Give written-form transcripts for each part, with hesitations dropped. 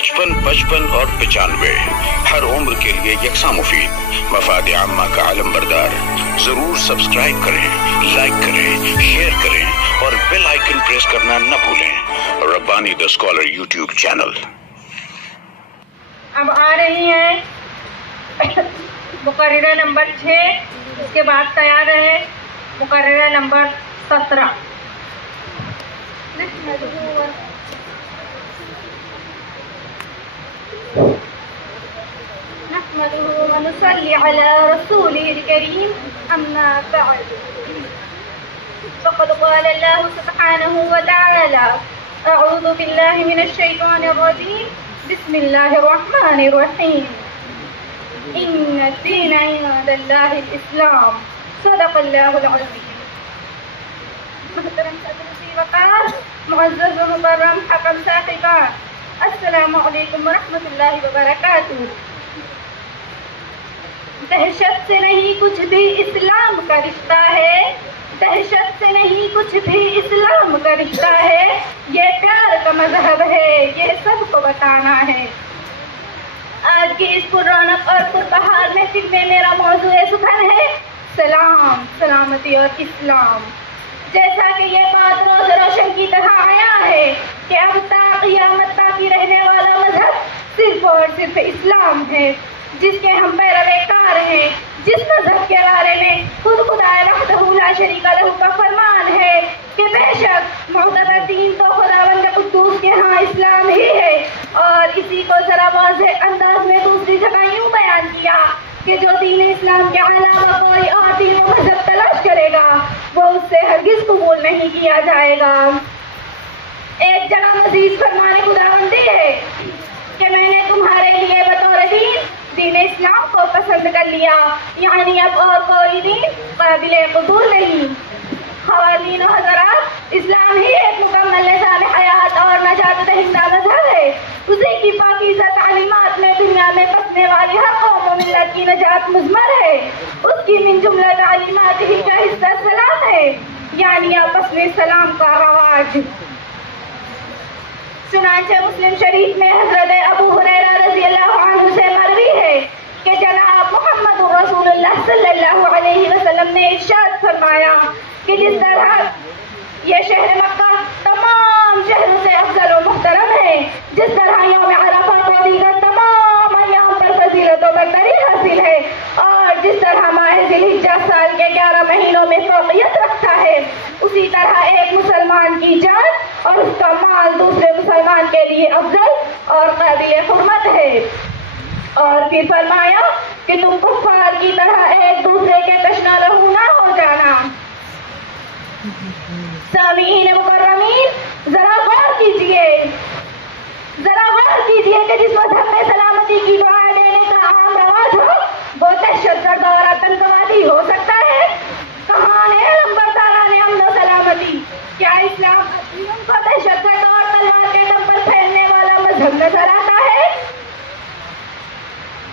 55 55 اور 95 ہر عمر کے لیے یکساں مفید، مفاد عامہ کا عالم بردار۔ ضرور سبسکرائب کریں، لائک کریں، شیئر کریں اور بیل آئیکن پریس کرنا نہ بھولیں۔ ربانی دا اسکالر یوٹیوب چینل۔ اب آ رہی ہیں مقررہ نمبر 6، اس کے بعد تیار ہے مقررہ نمبر 17۔ نحمده ونصلي على رسوله الكريم أما بعد، فقد قال الله سبحانه وتعالى: أعوذ بالله من الشيطان الرجيم، بسم الله الرحمن الرحيم، إن الدين عند الله الإسلام، صدق الله العظيم۔ محترم صدر وقار، معزز و مکرم حکم صاحبان، السلام علیکم ورحمۃ اللہ وبرکاتہ۔ دہشت سے نہیں کچھ بھی اسلام کا رشتہ ہے، دہشت سے نہیں کچھ بھی اسلام کا رشتہ ہے، یہ پیار کا مذہب ہے، یہ سب کو بتانا ہے۔ آج کی اس پر رونق اور پربہار محفل میں میرا موضوع سخن ہے سلام، سلامتی اور اسلام۔ جیسا کہ یہ بات روز روشن کی طرح آیا ہے کہ اب تا قیامت باقی رہنے والا مذہب صرف اور صرف اسلام ہے، جس کے ہم پیروکار ہیں، جس مذہب کے بارے میں خود خدا وحدہ لا شریک لہ کا فرمان ہے کہ بے شک معتبر دین تو خداوند قدوس کے ہاں اسلام ہی ہے، اور اسی کو ذرا واضح انداز میں دوسری جگہ یوں بیان کیا کہ جو دین اسلام کے علاوہ کوئی اور دین و مذہب تلاش کرے گا وہ اس سے ہرگز قبول نہیں کیا جائے گا۔ ایک جگہ مزید فرمان خداوندی ہے کہ میں نے تمہارے لیے بطور دین اسلام کو پسند کر لیا، یعنی اب اور کوئی دین قابل قبول نہیں۔ خواتین و حضرات، اسلام ہی ایک مکمل نظام حیات اور نجات دہندہ مذہب ہے۔ اسی کی پاکیزہ تعلیمات میں دنیا میں بسنے والی ہر قوم و ملت کی نجات مضمر ہے۔ اس کی من جملہ تعلیمات ہی کا حصہ سلام ہے، یعنی آپس میں سلام کا رواج۔ چنانچہ مسلم شریف میں حضرت ابو ہریرہ رضی اللہ عنہ سے مروی ہے کہ جناب محمد رسول اللہ صلی اللہ علیہ وسلم نے ارشاد فرمایا کہ جس طرح یہ شہر مکہ تمام شہروں سے افضل و محترم ہے، جس طرح یوم عرفہ کو دیگر تمام ایام پر فضیلت و برتری حاصل ہے، اور جس طرح ماہ ذی الحجہ سال کے 11 مہینوں میں فوقیت رکھتا ہے، اسی طرح ایک مسلمان کی جان اور اس کا مال دوسرے مسلمان کے لیے افضل اور قابل حرمت ہے۔ اور پھر فرمایا کہ تم کفار کی طرح ایک دوسرے کے تشنا لہو نہ ہو جانا۔ سامعین مکرمین، ذرا غور کیجئے کہ جس مذہب میں سلامتی کی دعا دینے کا عام رواج ہو وہ دہشت گرد اور آتنکوادی ہو سکتا ہے؟ کہاں ہے نمبرداران امن و سلامتی؟ کیا اسلام ان کو دہشت گرد اور تلوار کے دم پر پھیلنے والا مذہب نظر آتا ہے؟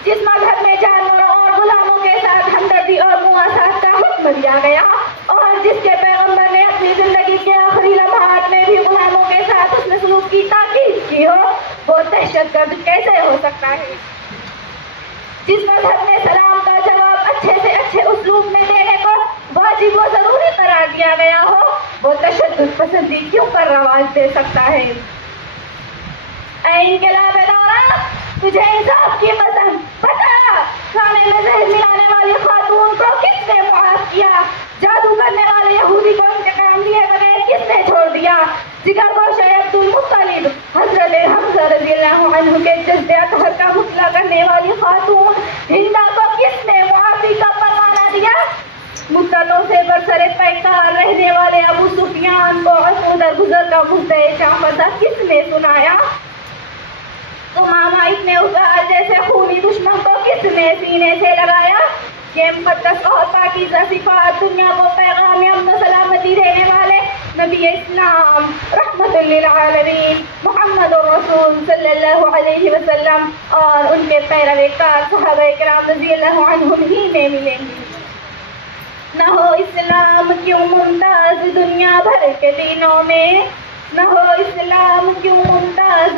جس مذہب میں جانوروں اور غلاموں کے ساتھ ہمدردی اور مواسات کا حکم دیا گیا، اور جس کے پیغمبر نے اپنی زندگی کے آخری لمحات میں بھی غلاموں کے ساتھ اس نے سلوک کی تاکید کی ہو، وہ دہشت گرد کیسے ہو سکتا ہے؟ جس مذہب میں سلام کا جواب اچھے سے اچھے اسلوب میں دینے کو واجب و ضروری قرار دیا گیا ہو، وہ تشدد پسندی کیوں کر رواج دے سکتا ہے؟ اے انقلاب دورہ، تجھے انصاف کی قسم بتا، کھانے میں زہر ملانے والی خاتون کو کس نے معاف کیا؟ جادو کرنے والے یہودی کو انتقام لیے بغیر کس نے چھوڑ دیا؟ جگر گوشہ عبد المطلب حضرت حمزہ رضی اللہ عنہ کے جذبے اطہر کا مطلع کرنے والی خاتون ہندا کو کس نے معافی کا پروانہ دیا؟ مدتوں سے برسر پیکار رہنے والے ابو سفیان کو عقود گزر کا مدعے شامزہ کس نے سنایا؟ امامہ ابن عباد جیسے خونی دشمن کو کس نے سینے سے لگایا؟ یہ مقدس اور پاکیزہ صفات دنیا کو پیغام امن و سلامتی دینے والے نبی اسلام رحمت للعالمین محمد الرسول صلی اللہ علیہ وسلم اور ان کے پیروکار صحابہ کرام رضی اللہ عنہم ہی میں ملیں گے۔ نہ ہو اسلام کیوں ممتاز دنیا بھر کے دینوں میں، نہ ہو اسلام کیوں ممتاز